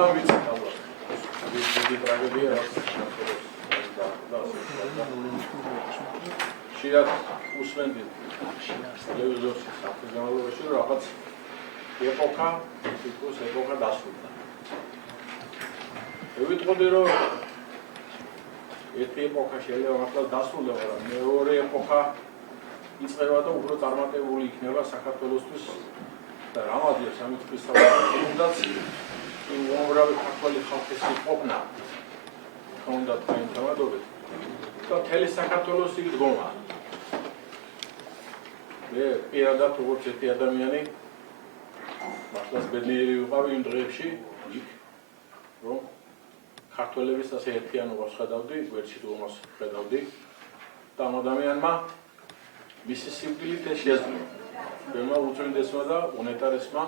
ყველამ ვიცით ალბათ. დიდი ტრაგედია რაც შეიძლება უსმენდით ტელევიზორში საფრთხის განმავლობაში რომ რაღაც ეპოქა თითქოს ეპოქა დასრულდა. ვიტყოდი რომ ერთი ეპოქა შეიძლება მართლა დასრულდება, მაგრამ მეორე ეპოქა იწყება და უფრო წარმატებული იქნება საქართველოსთვის და რამადია სამი წლის საუკუნეც უამრავი ქართველი ხალხის ყოფნა ჰქონდა თქვენ თავადობით და მთელი საქართველოს იქ დგომა. მე პირადად როგორც ერთი ადამიანი მართლაც ბედნიერი ვიყავი იმ დღეებში იქ რომ ქართველების ასე ერთიანობას ხედავდი, გვერდში დგომას ხედავდი და ამ ადამიანმა მისი სიკვდილით ეს შეძლო. ბევრმა უწმინდესმა და უნეტარესმა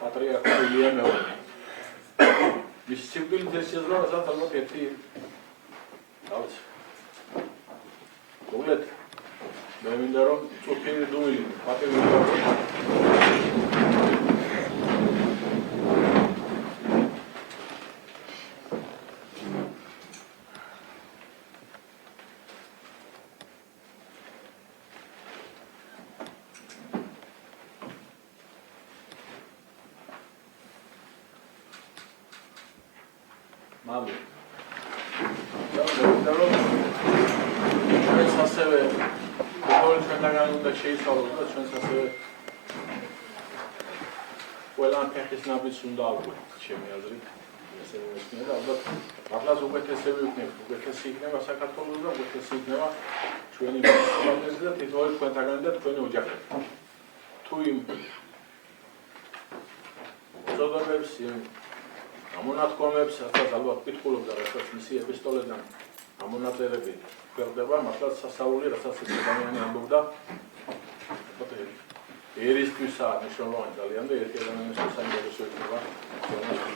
პატრიარქ ილია მეორე. მისი სიკვდილით ეს შეძლო, რასაც ალბათ ერთი დავით. მოკლედ მე მინდა რომ წუთი დუმილი პატივი მამი. ჩვენს ასევე բոլոր ჩვენთან უნდა შეიცვალოს და ჩვენს ასევე ყველამ ფეხის ნაბიჯს უნდა ავყვეთ, ჩემი აზრით. ესე მესმედა, ალბათ მართლაც უკეთესები ვიქნებით, უკეთესი იქნება საქართველოს და უკეთესი იქნება ჩვენი მოსახლეობა და თითოეული ჩვენთაგანი და თქვენი ოჯახები. თუ იმ უწოდებებს ამონათქვამებს, რასაც ალბათ კითხულობდა, რასაც მისი ეპისტოლედან ამონაწერები გვხვდება, მართლაც სასაული, რასაც ეს ადამიანი ამბობდა. ერისთვისაა მნიშვნელოვანი ძალიან და ერთი ადამიანის საინტერესო იქნება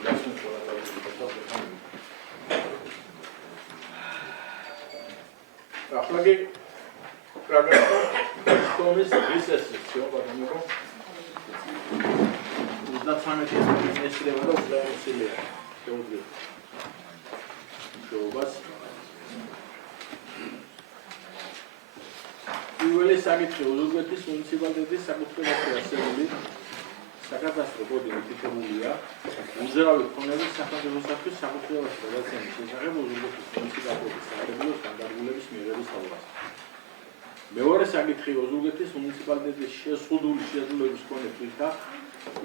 გასვლის ყველა დაიწყება. ახლა კი პრაგრამის რესესიო ბატონო. Uznacamy się z nieśredniego udziału პირველი საკითხი უზურგეთის მუნიციპალიტეტის საკუთრებაში არსებული საკადასტრო კოდი მითითებულია უძრავი ქონების სახელმწიფოსათვის საკუთრებაში გადაცემის შესახებ უზურგეთის მუნიციპალიტეტის საკრებულოს განკარგულების მიღების თავას. მეორე საკითხი უზურგეთის მუნიციპალიტეტის შეზღუდული შესრულების მქონე თვითა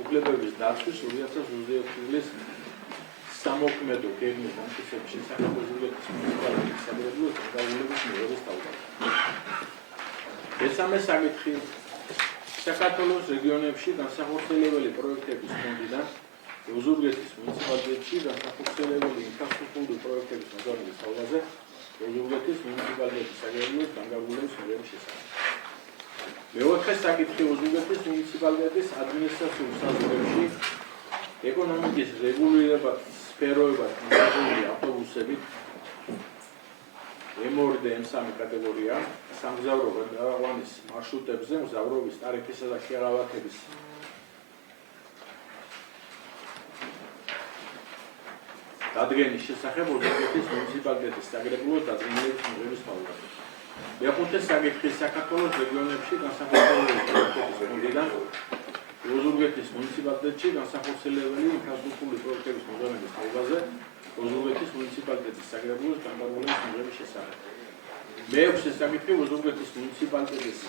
უფლებების დაცვის 2022 წლის სამოქმედო გეგმის ამტკიცების შესახებ უზურგეთის მუნიციპალიტეტის საკრებულოს განკარგულების მიღების თავას. მესამე საკითხი საქართველოს რეგიონებში განსახორციელებელი პროექტების ფონდიდან უზურგეთის მუნიციპალიტეტში განსახორციელებელი ინფრასტრუქტურული პროექტების მოძრაობის თავაზე უზურგეთის მუნიციპალიტეტის საკრებულოს განკარგულების მიღების შესახებ. მეოთხე საკითხი უზურგეთის მუნიციპალიტეტის ადმინისტრაციულ საზღვრებში ეკონომიკის რეგულირებად სფეროებად განსაზღვრული ავტობუსებით M2 და M3 კატეგორია სამგზავრო გადაყვანის მარშრუტებზე მგზავრობის ტარიფისა და შეღავათების დადგენის შესახებ უზურგეთის მუნიციპალიტეტის საკრებულოს დადგენილების მიღების თავაზე. მეხუთე საკითხი საქართველოს რეგიონებში განსახორციელებელი პროექტების ფონდიდან უზურგეთის მუნიციპალიტეტში განსახორციელებელი ინფრასტრუქტურული პროექტების მოძრაობის თავაზე უზურგეთის მუნიციპალიტეტის საკრებულოს განკარგულების მიღების შესახებ. მეექვსე საკითხი უზურგეთის მუნიციპალიტეტის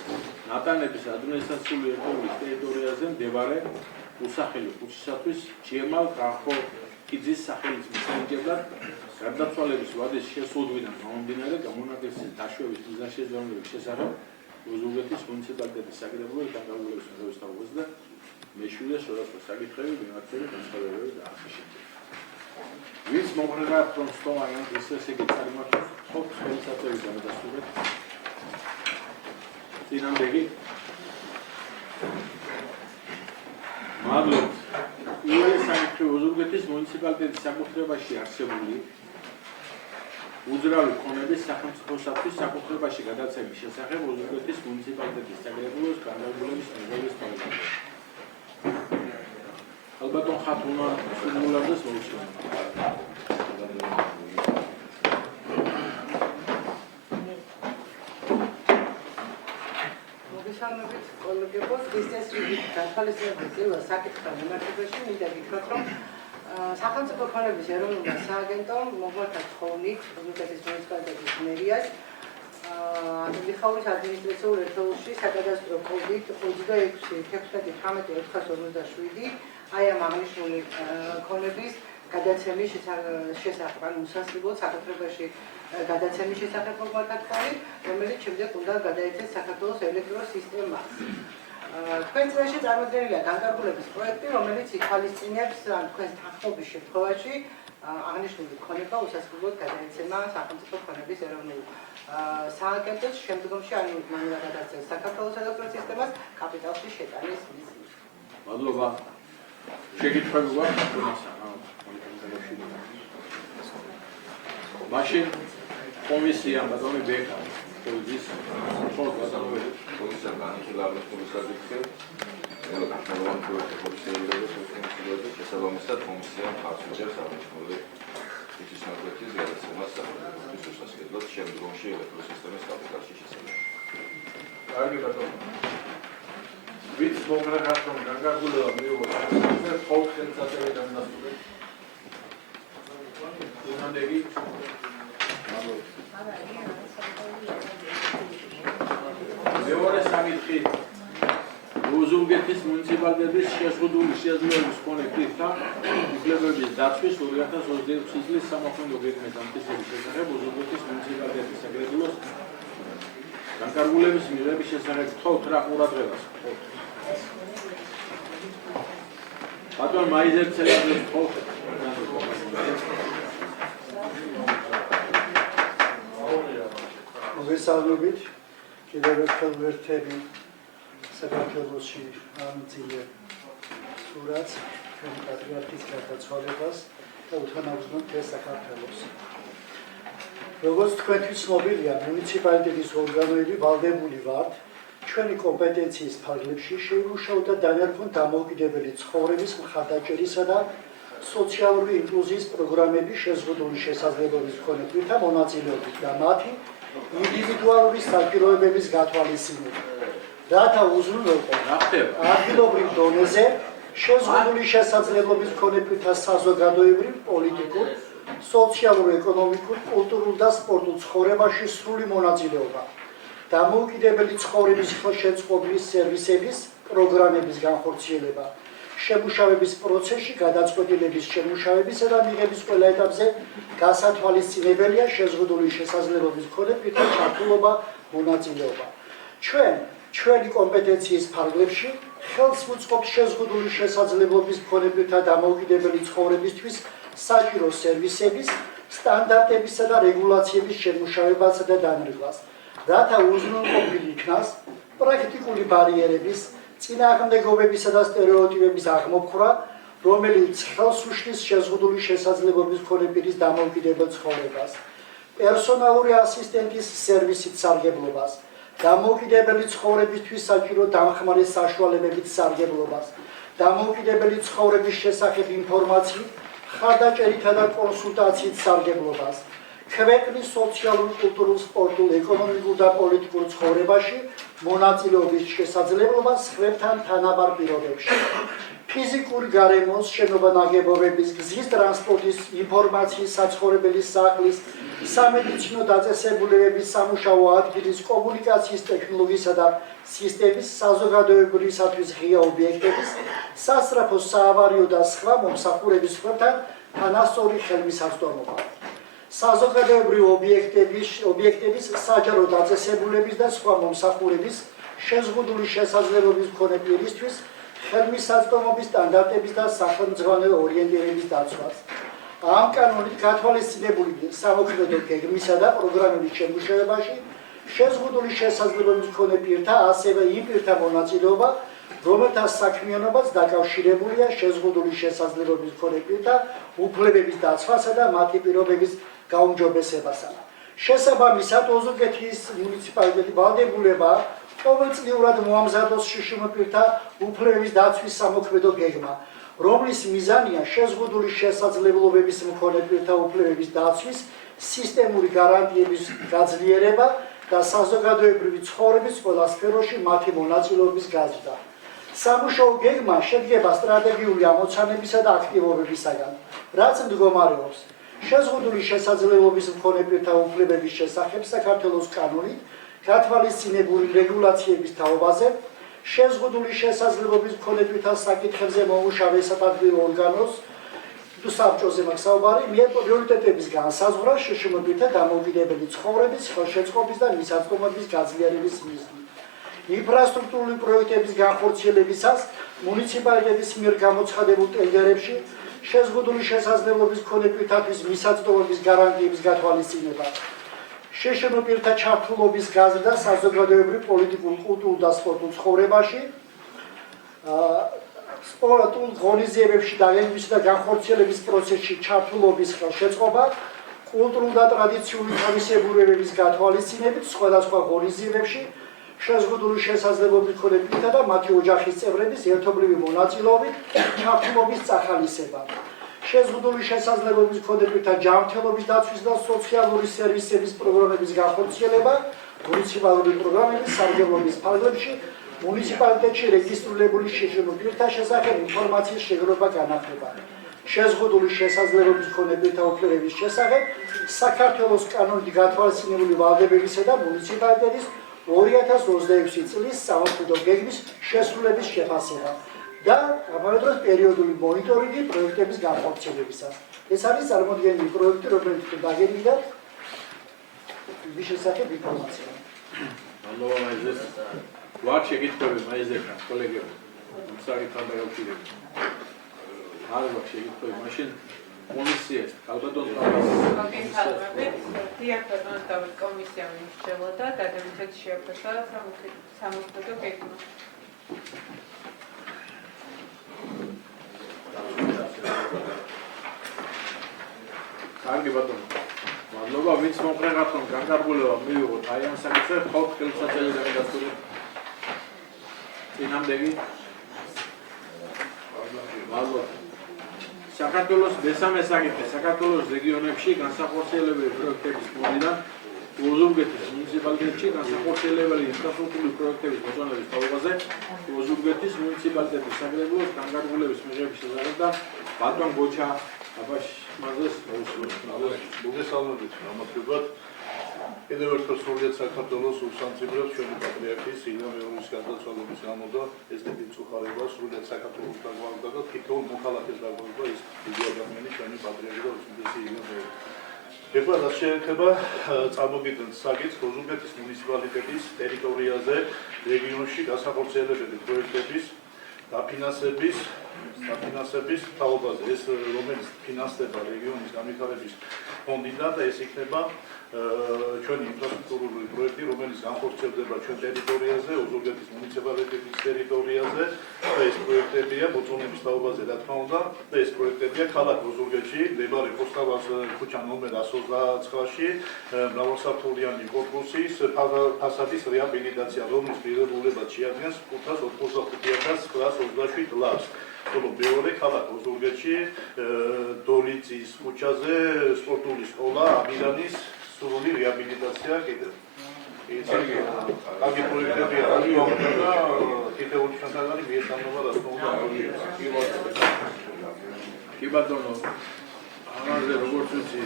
ნატანების ადმინისტრაციული ერთეულის ტერიტორიაზე მდებარე უსახელი ქუჩისათვის ჯემალ რახოქიძის სახელის მისამართებლად გარდაცვალების ვადის შესუძვიდან გამომდინარე გამონაკლისის დაშვების მიზანშეწონილების შესახებ უზურგეთის მუნიციპალიტეტის საკრებულოს განკარგულების მიღების თავაზე და მეშვიდე შორასო საკითხები მიმართული განსხვავებები და ასე შემდეგ. Ვინც მომღერალ რომ სტომაიან ეს იგი წარმართავს ხოთ ხელისაწვდომის გადასტურებით. წინამდეგი მადლობთ. პირველი საკითხი უზურგეთის მუნიციპალიტეტის საკუთრებაში არსებული უძრავი ქონების სახელმწიფოსათვის საკუთრებაში გადაცემის შესახებ უზურგეთის მუნიციპალიტეტის საკრებულოს განკარგულების მიღების თავაზე. ბატონ ხათუნა სულულაძეს მოუწევთ. მოგესალმებით კოლეგებო, დღეს გათვალისწინებთ საკითხთა მიმართებაში მინდა გითხრათ, რომ სახელმწიფო ქონების ეროვნულმა სააგენტომ მოგვართა თხოვნით რუსეთის მუნიციპალიტეტის მერიას მიხაულის ადმინისტრაციულ ერთეულში საკადასტრო კოდით 26/16/1947 აი ამ აღნიშნული ქონების გადაცემის შესახებ, ანუ უსასრულოდ საკუთრებაში გადაცემის შესახებ მოგვართა თხოვნით, რომელიც შემდეგ უნდა გადაეცეს საქართველოს ელექტრონულ სისტემას. თქვენ წრეში წარმოდგენილია განკარგულების პროექტი, რომელიც ითვალისწინებს თქვენს თანხმობის შემთხვევაში აღნიშნული ქონება უსასრულოდ გადაეცემა სახელმწიფო ქონების ეროვნულ სააგენტოს, შემდგომში ანუ მან გადაეცეს საქართველოს ელექტრონულ სისტემას კაპიტალში შეტანის მიზნით. მადლობა. შეკითხვები გვაქვს? მაშინ კომისია ბატონი ბეკა ის Comisia განხილავს კომისარზე მრავალ პროექტებს შესაბამისად კომისია ახორციელებს აღნიშნული ისისმაგრეთის გადაცემას საქართველოს უსასყიდლად შემდგომში ელექტრონული სისტემის კაპიტალში შესაბამისად. კარგი ბატონო. ვიც მოგრაღათ რომ განკარგულება მიიღო ხოლმე წაწევი განასწორებს. უნანდეგი მეორე საკითხი ლოზუნგეთის მუნიციპალიტეტის შეზღუდული შესაძლებლობის კონექტივთან უფლებების დაცვის 2026 წლის სამოქმედო გეგმის დამტკიცების შესახებ ლოზუნგეთის მუნიციპალიტეტის საკრებულოს განკარგულების მიღების შესახებ თხოვთ რა ყურადღებას. ბატონ მაიზერცელაძე თხოვთ. მოგესალმებით. კიდევ ერთხელ ვერთები საქართველოში ამწილე სურათს ჩვენი პატრიარქის გარდაცვალებას და უთანაბრუნდით ეს საქართველოს. როგორც თქვენთვის ცნობილია, მუნიციპალიტეტის ორგანოები ვალდებული ვართ ჩვენი კომპეტენციის ფარგლებში შეიმუშაოთ და დანერგონ დამოუკიდებელი ცხოვრების მხარდაჭერისა და სოციალური ინკლუზიის პროგრამების შეზღუდული შესაძლებლობის მქონე მონაწილეობით და მათი ინდივიდუალური საჭიროებების გათვალისწინებით, რათა უზრუნველყო ადგილობრივ დონეზე შეზღუდული შესაძლებლობის მქონე საზოგადოებრივ, პოლიტიკურ, სოციალურ, ეკონომიკურ, კულტურულ და სპორტულ ცხოვრებაში სრული მონაწილეობა, დამოუკიდებელი ცხოვრების ხელშეწყობის სერვისების პროგრამების განხორციელება, შემუშავების პროცესში გადაწყვეტილების შემუშავებისა და მიღების ყველა ეტაპზე გასათვალისწინებელია შეზღუდული შესაძლებლობის მქონე პირთა ჩართულობა, მონაწილეობა. ჩვენი კომპეტენციის ფარგლებში ხელს ვუწყობთ შეზღუდული შესაძლებლობის მქონე პირთა დამოუკიდებელი ცხოვრებისთვის საჭირო სერვისების, სტანდარტებისა და რეგულაციების შემუშავებასა და დანერგვას, რათა უზრუნველყოფილი იქნას პრაქტიკული ბარიერების, წინააღმდეგობებისა და სტერეოტიპების აღმოფხვრა, რომელიც ხელს უშლის შეზღუდული შესაძლებლობის მქონე პირის დამოუკიდებელ ცხოვრებას, პერსონალური ასისტენტის სერვისით სარგებლობას, დამოუკიდებელი ცხოვრებისთვის საჭირო დამხმარე საშუალებებით სარგებლობას, დამოუკიდებელი ცხოვრების შესახებ ინფორმაციით, მხარდაჭერითა და კონსულტაციით სარგებლობას, ქვეყნის სოციალურ, კულტურულ, სპორტულ, ეკონომიკურ და პოლიტიკურ ცხოვრებაში მონაწილეობის შესაძლებლობას სხვებთან თანაბარ პირობებში, ფიზიკური გარემოს, შენობა-ნაგებობების, გზის ტრანსპორტის, ინფორმაციის საცხოვრებელი სახლის, სამედიცინო დაწესებულებების, სამუშაო ადგილის, კომუნიკაციის ტექნოლოგიისა და სისტემის, საზოგადოებრივისათვის ღია ობიექტების, სასწრაფო, საავარიო და სხვა მომსახურების სხვებთან თანასწორი ხელმისაწვდომობა. საზოგადოებრივი ობიექტების, საჯარო დაწესებულების და სხვა მომსახურების შეზღუდული შესაძლებლობის მქონე პირისთვის ხელმისაწვდომობის სტანდარტების და სახელმძღვანელო ორიენტირების დაცვას. ამ კანონით გათვალისწინებული სამოქმედო გეგმისა და პროგრამების შემუშავებაში შეზღუდული შესაძლებლობის მქონე პირთა, ასევე იმ პირთა მონაწილეობა, რომელთა საქმიანობაც დაკავშირებულია შეზღუდული შესაძლებლობის მქონე პირთა უფლებების დაცვასა და მათი პირობების გაუმჯობესებასთან. შესაბამისად, ოზურგეთის მუნიციპალიტეტი ვალდებულება ყოველწლიურად მოამზადოს შშმ პირთა უფლებების დაცვის სამოქმედო გეგმა, რომლის მიზანია შეზღუდული შესაძლებლობების მქონე პირთა უფლებების დაცვის სისტემური გარანტიების გაძლიერება და საზოგადოებრივი ცხოვრების ყველა სფეროში მათი მონაწილეობის გაზრდა. სამუშაო გეგმა შედგება სტრატეგიული ამოცანებისა და აქტივობებისაგან, რაც მდგომარეობს შეზღუდული შესაძლებლობის მქონე პირთა უფლებების შესახებ საქართველოს კანონით გათვალისწინებული რეგულაციების თაობაზე, შეზღუდული შესაძლებლობის მქონე პირთა საკითხებზე მომუშავე საპატიო ორგანოს საბჭოზე მაქვს საუბარი მიერ პრიორიტეტების განსაზღვრა შშმ-თა დამოუკიდებელი ცხოვრების, ხელშეწყობის და მისაწვდომობის გაძლიერების მიზნით. ინფრასტრუქტურული პროექტების განხორციელებისას მუნიციპალიტეტის მიერ გამოცხადებულ ტენდერებში შეზღუდული შესაძლებლობის მქონე პირთათვის მისაწვდომობის გარანტიების გათვალისწინება, შშმ-თა ჩართულობის გაზრდა საზოგადოებრივ, პოლიტიკურ, კულტურულ და სპორტულ ცხოვრებაში, სპორტულ ღონისძიებებში დაგეგმვის და განხორციელების პროცესში ჩართულობის ხელშეწყობა, კულტურულ და ტრადიციული თავისებურებების გათვალისწინებით სხვადასხვა ღონისძიებებში შეზღუდული შესაძლებლობის მქონე პირთა და მათი ოჯახის წევრების ერთობლივი მონაწილეობით ჩართულობის წახალისება, შეზღუდული შესაძლებლობის მქონე პირთა ჯანმრთელობის დაცვის და სოციალური სერვისების პროგრამების განხორციელება, მუნიციპალური პროგრამების სარგებლობის ფარგლებში მუნიციპალიტეტში რეგისტრირებული შშმ-თა შესახებ ინფორმაციის შეგროვება განახლება, შეზღუდული შესაძლებლობის მქონე პირთა უფლებების შესახებ საქართველოს კანონით გათვალისწინებული ვალდებებისა და მუნიციპალიტეტის 2026 წლის სამართლებრივი გეგმის შესრულების შეფასება და ამავე დროს პერიოდული მონიტორინგი პროექტების განხორციელებისას. ეს არის წარმოდგენილი პროექტი, რომელიც დაგეგმდა მის შესახებ ინფორმაცია. მადლობა მაიზეს. ვარ შეკითხვები მაიზესთან, კოლეგებო. საკითხთან დაკავშირებით. არ გვაქვს შეკითხვები, მაშინ კომისიას, ქალბატონ კომისია მიირჩევა და დადებითად შეაფასა სამართლებრივ გეგმა. კარგი ბატონო. მადლობა, ვინც მომხრეღათ რომ განკარგულება მივიღოთ აი ამ საკითხზე, ხალხ ხელსაწერილი დამიდასტური. წინამდეგი. მადლობა. საქართველოს მესამე საკითხი, საქართველოს რეგიონებში განსახორციელებელი პროექტების ფონდიდან ოზურგეთის მუნიციპალიტეტში განსახორციელებელი ინფრასტრუქტურული პროექტების მოწონების თაობაზე ოზურგეთის მუნიციპალიტეტის საკრებულოს განკარგულების მიღების შესახებ და ბატონ გოჩა აბაშ მაზეს მოგესალმებით გამარჯვებათ. კიდევ ერთხელ სრულიად საქართველოს უსამცირებლებს ჩვენი პატრიარქის ილია მეორის გარდაცვალების გამო და ეს დიდი მწუხარება სრულიად საქართველოს დაგვარდა და თითოეულ მოქალაქეს დაგვარდა ეს დიდი ადამიანი ჩვენი პატრიარქი და უსამცირებელი ილია მეორის. ეხლა რაც შეეხება წარმოგიდგენთ საკითხს ოზურგეთის მუნიციპალიტეტის ტერიტორიაზე რეგიონში განსახორციელებელი პროექტების დაფინანსების თაობაზე, ეს რომელიც ფინანსდება რეგიონის განვითარების ფონდიდან და ეს იქნება ჩვენი ინფრასტრუქტურული პროექტი, რომელიც განხორციელდება ჩვენ ტერიტორიაზე, ოზურგეთის მუნიციპალიტეტის ტერიტორიაზე და ეს პროექტებია მოწონების თაობაზე, რა თქმა უნდა, და ეს პროექტებია ქალაქ ოზურგეთში, მდებარე პოსტავას ქუჩა ნომერ 129-ში, მრავალსართულიანი კორპუსის ფასადის რეაბილიტაცია, რომლის ღირებულებაც შეადგენს 585,927 ლარს. ხოლო მეორე ქალაქ ოზურგეთში, დოლიძის ქუჩაზე, სპორტული სკოლა, ამირანის სრული რეაბილიტაცია კიდევ. კარგი პროექტებია, თითოეული ჩვენთაგანი მიესალმება, რა თქმა უნდა, კი ბატონო, ამაზე როგორც ვიცი,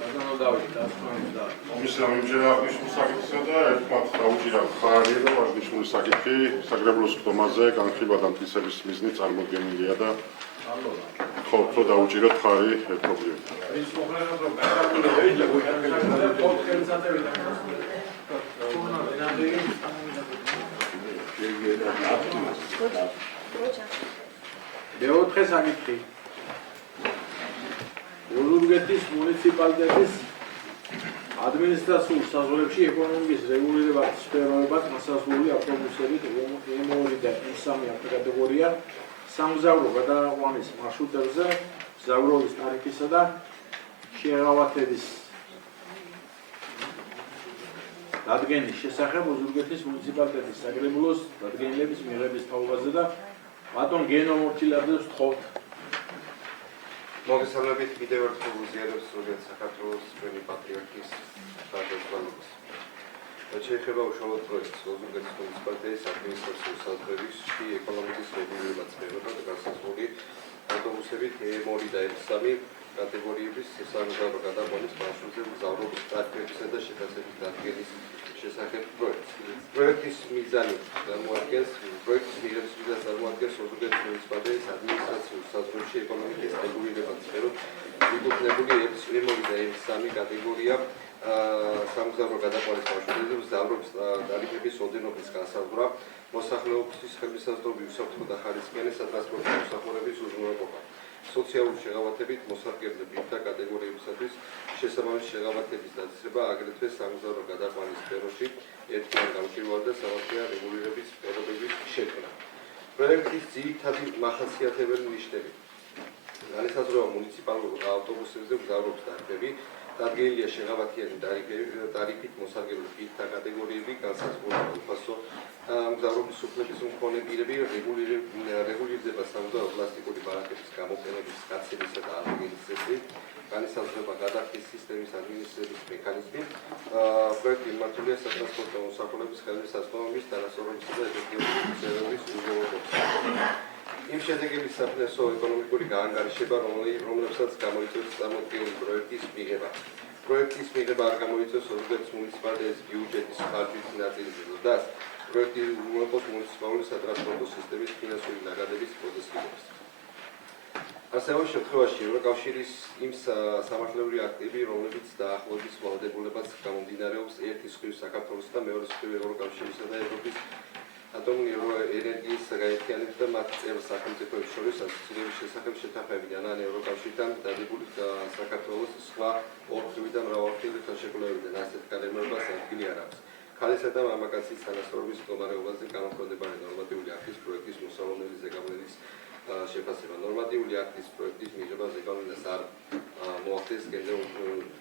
ბატონო დავით, დასწრებდა. კომისია მიმჯერა აღნიშნულ საკითხსა და ერთმანეთს დაუჭირა მხარი, რომ აღნიშნული საკითხი საკრებულოს ხდომაზე განხილვა და მტკიცების მიზნით წარმოდგენილია და ხო დაუჭიროთ მხარი ერთობლივად. ის მომხრეღათ რომ განკარგულება მეოთხე საკითხი. ოზურგეთის მუნიციპალიტეტის ადმინისტრაციულ საზღვრებში ეკონომიკის რეგულირებადი სფეროებად განსაზღვრული ავტობუსებით M2 და M3 ავტოკატეგორია სამგზავრო გადაყვანის მარშრუტებზე მგზავრობის ტარიფისა და შეღავათების დადგენის შესახებ ოზურგეთის მუნიციპალიტეტის საკრებულოს დადგენილების მიღების თაობაზე და ბატონ გენო მორჩილაძეს ვთხოვთ. მოგესალმებით კიდევ ერთხელ უზიარებს ზოგადად საქართველოს ჩვენი პატრიარქის გარდაცვალებას. შეეხება უშუალოდ პროექტს ოზურგეთის მუნიციპალიტეტის ადმინისტრაციული საზღვრებში ეკონომიკის რეგულირება წევრობა და განსაზღვრული ავტობუსებით E2 და E3 კატეგორიების სამგზავრო გადაყვანის მარშრუტზე მგზავრობის ტარიფებისა და შეფასების დადგენის შესახებ პროექტს. პროექტის მიზანი წარმოადგენს ოზურგეთის მუნიციპალიტეტის ადმინისტრაციული საზღვრებში ეკონომიკის რეგულირება წევრობა მიგუქნებული E2 და E3 კატეგორია სამგზავრო გადაყვანის მარშრუტებზე მგზავრობის ტარიფების ოდენობის განსაზღვრა, მოსახლეობის ხელმისაწვდომი უსაფრთხო და ხარისხიანი სატრანსპორტო მოსახმარების უზრუნველყოფა, სოციალური შეღავათებით მოსარგებლე ბირთა კატეგორიებისათვის შესაბამისი შეღავათების დაწესება, აგრეთვე სამგზავრო გადაყვანის სფეროში ერთმანეთთან გამჭვირვალე და სამართლიანი რეგულირების სფეროების შექმნა. პროექტის ძირითადი მახასიათებელი ნიშნები: განისაზღვრება მუნიციპალურ ავტობუსებზე მგზავრობის ტარიფები, დადგენილია შეღავათიანი ტარიფით მოსარგებლე ბირთა კატეგორიები, განსაზღვრება უფასო მგზავრობის უფლების მქონე პირები, რეგულირდება სამგზავრო პლასტიკური ბარათების გამოყენების გაცემისა და აღდგენის განისაზღვრება გადახდის სისტემის ადმინისტრების მექანიზმი. პროექტი მიმართულია სატრანსპორტო მოსახმარების ხელმისაწვდომობის, თანასწორობისა და ეფექტიური წევრობის უზრუნველყოფას. იმ შედეგების საფინანსო ეკონომიკური გაანგარიშება, რომლებსაც გამოიწვევს წარმოდგენილი პროექტის მიღება. პროექტის მიღება არ გამოიწვევს ოზურგეთის მუნიციპალიტეტის ბიუჯეტის ხარჯის ნაწილის ზრდას, პროექტი უზრუნველყოფს მუნიციპალური სატრანსპორტო სისტემის ფინანსური ნაკადების პროცესირებას. არსებობს შემთხვევაში ევროკავშირის იმ სამართლებრივი აქტები, რომლებიც დაახლოების ვალდებულებაც გამომდინარეობს ერთი სხვის საქართველოს და მეორე სხვის ევროკავშირისა და ევროპის ატომური ენერგიის გაერთიანების და მათ წევრ სახელმწიფოებს შორის ასოცირების შესახებ შეთანხმებიდან ან ევროკავშირთან დადებული საქართველოს სხვა ორთვივი და მრავალმხრივი ხელშეკრულებებიდან ასეთ განმეორებას ადგილი არ აქვს. ქალისა და მამაკაცის თანასწორობის მდგომარეობაზე გამოქვეყნებული ნორმატიული აქტის პროექტის მოსალოდნელი ზეგავლენის შეფასება. ნორმატიული აქტის პროექტის მიღება ზეგავლენას არ მოახდენს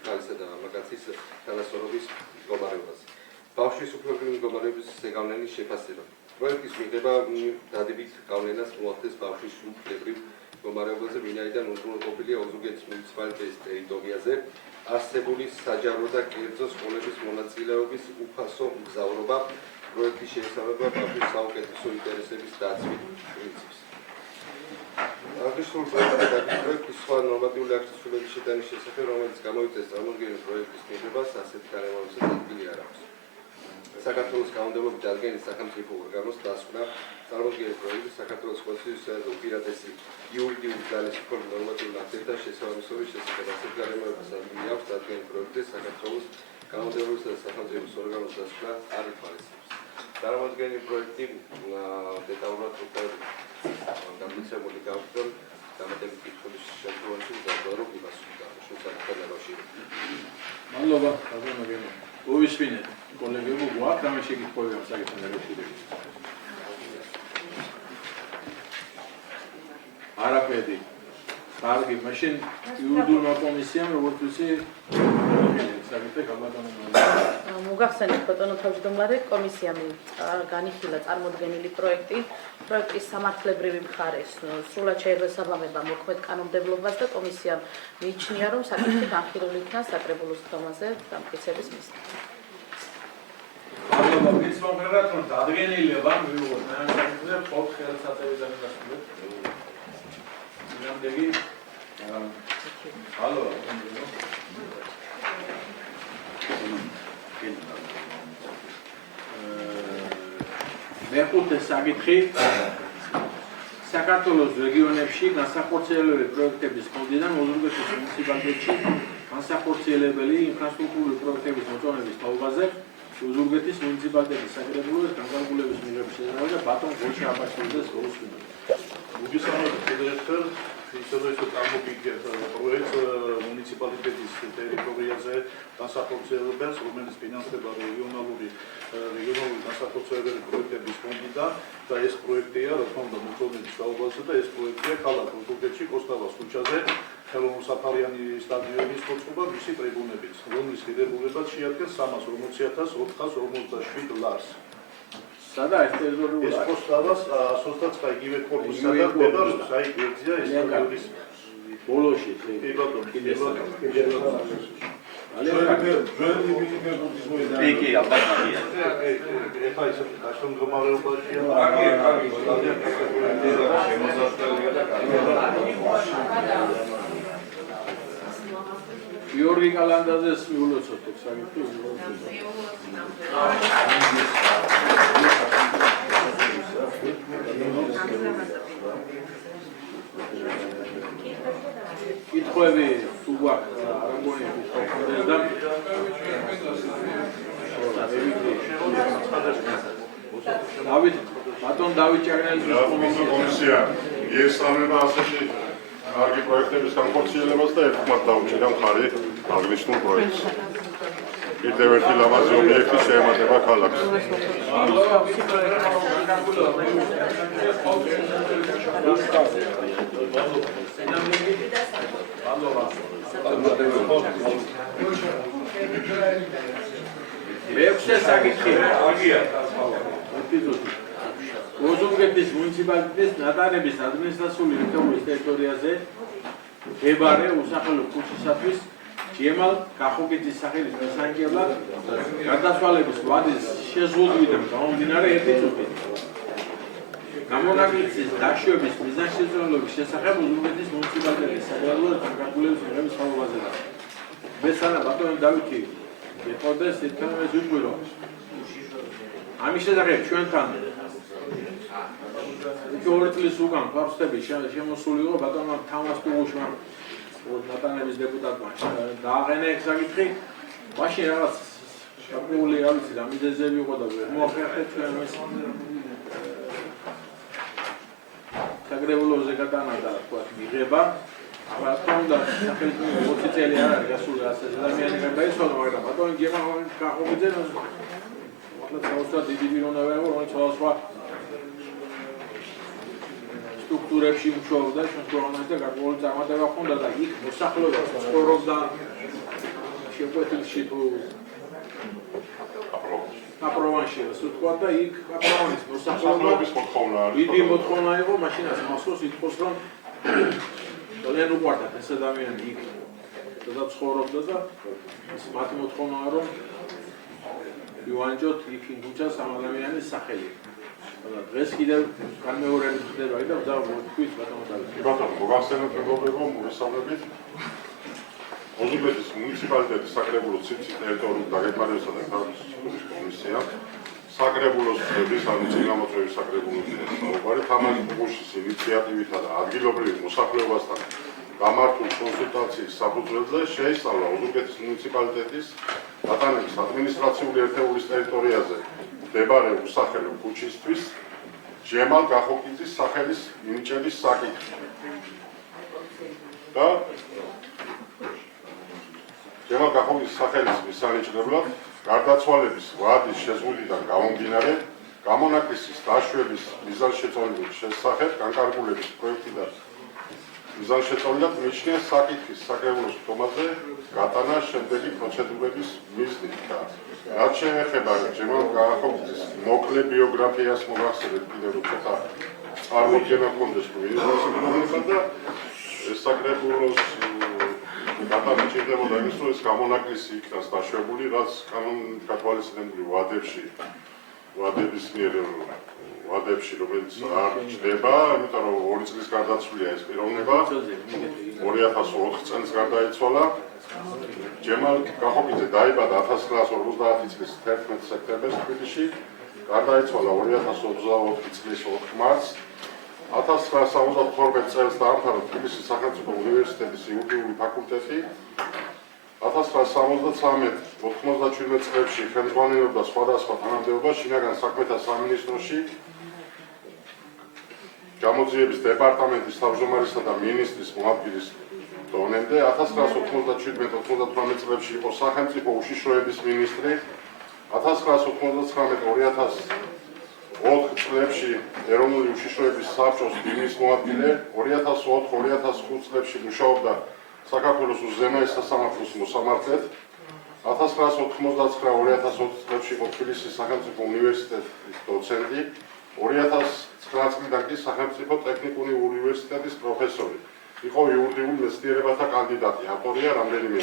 ქალისა და მამაკაცის თანასწორობის მდგომარეობაზე. ბავშვის უფლებრივი მდგომარეობის ზეგავლენის შეფასება. პროექტის მიღება დადებით გავლენას მოახდენს ბავშვის უფლებრივ მდგომარეობაზე, ვინაიდან უზრუნველყოფილია ოზურგეთის მუნიციპალიტეტის ტერიტორიაზე არსებული საჯარო და კერძო სკოლების მონაწილეობის უფასო მგზავრობა. პროექტი შეესაბამება ბავშვის საუკეთესო ინტერესების დაცვის პრინციპს. აღნიშნულ პროექტის სხვა ნორმატიული აქტის ცვლილების შეტანის შესახებ, რომელიც გამოიწვევს წარმოდგენილი პროექტის მიღებას, ასეთი განმეორებასაც ადგილი არ აქვს. საქართველოს კანონმდებლობით დადგენილი სახელმწიფო ორგანოს დასკვნა წარმოდგენილი პროექტის საქართველოს კონსტიტუციაზე უპირატესი იურიდიული ძალისუფლების ნორმატიული აქტებთან შესაბამისობის შესახებ ასეთ განმეორებას ადგილი აქვს დადგენილი პროექტის საქართველოს კანონმდებლობის და სახელმწიფო ორგანოს დასკვნა არ ითვალისწინებს. წარმოდგენილი პროექტი დეტალურად გამოცემული გაქვს, რომ დამატებით კითხვების შემთხვევაში მზადდება იმასულა შესაძლოა დაბაშირო. მადლობა, ბატონო გენო. მოვისმინეთ, კოლეგებო, გვაქვს რამე შეკითხვები ამ საკითხთან დაკავშირებით? არაფერი. კარგი, მაშინ იურიდიულმა კომისიამ, როგორც ვიცი, საკითხი გაბატონებულია. მოგახსენებთ ბატონო თავმჯდომარე, კომისიამ განიხილა წარმოდგენილი პროექტის სამართლებრივი მხარე სრულად შეესაბამება მოქმედ კანონმდებლობას და კომისიამ მიიჩნია, რომ საკითხი განხილული იქნა საკრებულოს ხდომაზე დამტკიცების მიზნით. მადლობა, ვინც მომღერათ, რომ დადგენილება მივიღოთ ამ საკითხზე, ყოველ ხელსაწერის დამასრულებთ. რამდენი? ჰალო, მეხუთე საკითხი საქართველოს რეგიონებში განსახორციელებელი პროექტების ფონდიდან ოზურგეთის მუნიციპალიტეტში განსახორციელებელი ინფრასტრუქტურული პროექტების მოწონების თაობაზე ოზურგეთის მუნიციპალიტეტის საკრებულოს განკარგულების მიღების შესახებ და ბატონ გოჩა აბაშიძეს გულისხმობ. მოგესალმებით კიდევ ერთხელ. ისევე წარმოგიდგენთ პროექტს მუნიციპალიტეტის ტერიტორიაზე განსახორციელებელს, რომელიც ფინანსდება რეგიონალური განსახორციელებელი პროექტების ფონდიდან და ეს პროექტია, რა თქმა უნდა, მოწონების თაობაზე და ეს პროექტია ქალაქ ოზურგეთში კოსტავას ქუჩაზე ხელოვნურსაფარიანი სტადიონის მოწყობა მისი ტრიბუნებით, რომლის ღირებულებაც შეადგენს 340,457 ლარს. სადაა ეს ტერიტორიული? ეს პოსტავას 120 იგივე კორპუსსა და მდებარეობს აი გვერდზეა ისტორიის ბოლოში კი ბატონო კიდე კი, ალბათ ეხლა ისე გაშრომგმარეობაშია გიორგი კალანდაძეს მიულოცოთ საკითხი. კითხვები თუ გვაქვს არ მგონია კითხვები და დავით ბატონ დავით ჭაღნელის კომისია იესწავლება ასეთი კარგი პროექტების განხორციელებას და ერთმანეთს დაუჭირდა მხარი აღნიშნულ პროექტს. კიდევ ერთი ლამაზი ობიექტი შეემატება ქალაქს. მეექვსე საკითხი. ოზურგეთის მუნიციპალიტეტის ნატარების ადმინისტრაციული ერთეულის ტერიტორიაზე მდებარე უსახელო ქუჩისათვის ჯემალ კახოკიძის სახელის მისანგებლად გარდაცვალების ვადის შეზღუდვიდან გამომდინარე ერთი წუთი. გამონაკლისის დაშვების მიზანშეწონილობის შესახებ ოზურგეთის მუნიციპალიტეტის საკრებულო განკარგულების მიღების ხმობაზე. მესანა ბატონი დავითი გეყოდეს ერთმანეთს ვიყვირო. ამის შესახებ ჩვენთან ორი წლის უკან ფარსტები შემოსული იყო ბატონმა თამას ტუღუშმა ნატანების დეპუტატმა დააყენა ეს საკითხი. მაშინ რაღაც საკრებული არ ვიცი რა მიზეზები იყო და მოახერხეთ ჩვენ ეს საკრებულოზე გადანა და თქვა მიღება. რა თქმა უნდა სახელმწიფო 20 წელი არ არის გასული ასე ადამიანი გადაიცვალა მაგრამ ბატონი ჯემალ კახოკიძე მართლა საოცრად დიდი პიროვნება იყო რომელიც სხვადასხვა სტრუქტურებში მუშაობდა ჩვენ ქვეყანაში და გარკვეული წარმატება ჰქონდა და იქ მოსახლეობა ცხოვრობდა შეკვეთილში თუ აპროვანში ასე თქვა და იქ აპროვანის მოსახლეობის მოთხოვნა არის. დიდი მოთხოვნა იყო მაშინაც მასოს ითქოს რომ ძალიან უყვარდათ ეს ადამიანი იქ და ცხოვრობდა და ის მათი მოთხოვნაა რომ მივანჯოთ იქ იმ ქუჩას ამ ადამიანის სახელი. დღეს კიდევ განმეორებით ხდება და ვთქვით ბატონო დავით. ბატონო, მოგახსენებთ მეგობრებო, მოგესალმებით. ოზურგეთის მუნიციპალიტეტის საკრებულო ციცის ტერიტორიულ დაგეგმარებასა და განხორციელების კომისია საკრებულოს წევრების წინამოწვევის საკრებულოს საუბარი თამარ ტუღუშის ინიციატივითა და ადგილობრივი მოსახლეობასთან გამართულ კონსულტაციის საფუძველზე შეისწავლა ოზურგეთის მუნიციპალიტეტის ნატანების ადმინისტრაციული ერთეულის ტერიტორიაზე მდებარე უსახელო ქუჩისთვის ჯემალ კახოკიძის სახელის მინიჭების საკითხი. და ჯემალ კახოკიძის სახელის მისაღებად გარდაცვალების ვადის შეზღუდვიდან გამომდინარე გამონაკლისის დაშვების მიზანშეწონილობის შესახებ განკარგულების პროექტი და მიზანშეწონილად მიჩნია საკითხის საკრებულოს ხომაზე გატანა შემდეგი პროცედურების მიზნით და რაც შეეხება ჯემალ კახოკიძის მოკლე ბიოგრაფიას მოგახსენებთ კიდევ ცოტა წარმოდგენა ჰქონდეს თუ ინფორმაცია და ეს საკრებულოს გატანა ჭირდებოდა იმის რომ ეს გამონაკლისი იქნას დაშვებული რაც კანონგათვალისწინებულ ვადების მიერ ვადებში რომელიც არ ჩნდება იმიტომ რომ 2 წლის გარდაცვლილია ეს პიროვნება 2004 წელს გარდაიცვალა ჯემალ კახოკიძე დაიბადა 1950 წლის 11 სექტემბერს თბილისში გარდაიცვალა 2024 წლის 4 მარტს 1972 წელს დაამთავრა თბილისის სახელმწიფო უნივერსიტეტის იურიდიული ფაკულტეტი 1973-97 წლებში ხელმძღვანელობდა სხვადასხვა თანამდებობას შინაგან საქმეთა სამინისტროში გამოძიების დეპარტამენტის თავმჯდომარისა და მინისტრის მოადგილის დონემდე 1997-98 წლებში იყო სახელმწიფო უშიშროების მინისტრი 1999-2004 წლებში ეროვნული უშიშროების საბჭოს დინის მოადგილე 2004-2005 წლებში მუშაობდა საქართველოს უზენაეს სასამართლოს მოსამართლედ 1999-2020 წლებში იყო თბილისის სახელმწიფო უნივერსიტეტის დოცენტი, 2009 წლიდან კი სახელმწიფო ტექნიკური უნივერსიტეტის პროფესორი. იყო იურიდიულ მეცნიერებათა კანდიდატი, ავტორია რამდენიმე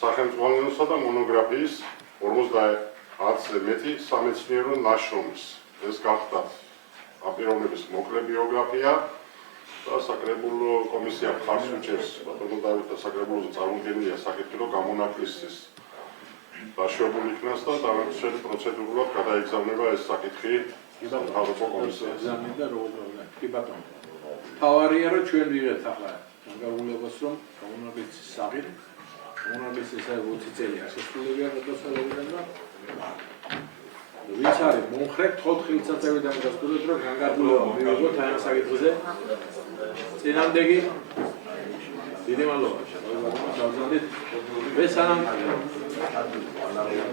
სახელმძღვანელოსა და მონოგრაფიის 50-ზე მეტი სამეცნიერო ნაშრომის. ეს გახდათ აპიროვნების მოკლე ბიოგრაფია და საკრებულო კომისია მხარს უჭერს ბატონო დავით საკრებულოზე წარმოდგენილია საკითხი, რომ გამონაკლისის დაშვებულ იქნას და დამარცხებული პროცედურულად გადაიგზავნება ეს საკითხი მთავრობო კომისიას. ზამინდა როგორია? კი ბატონო. თავარია რომ ჩვენ ვიღებთ ახლა გაგულებას რომ გამონაკლისის სახით გამონაკლისის 20 წელი ასრულებია გადასალებიდან და ვინც არის მომხრეთ 4 ხილსაწევიდან გასწორეთ რომ განგარგულება მივიღოთ აი ამ საკითხზე წინამდეგი დიდი მადლობა. მე სანამ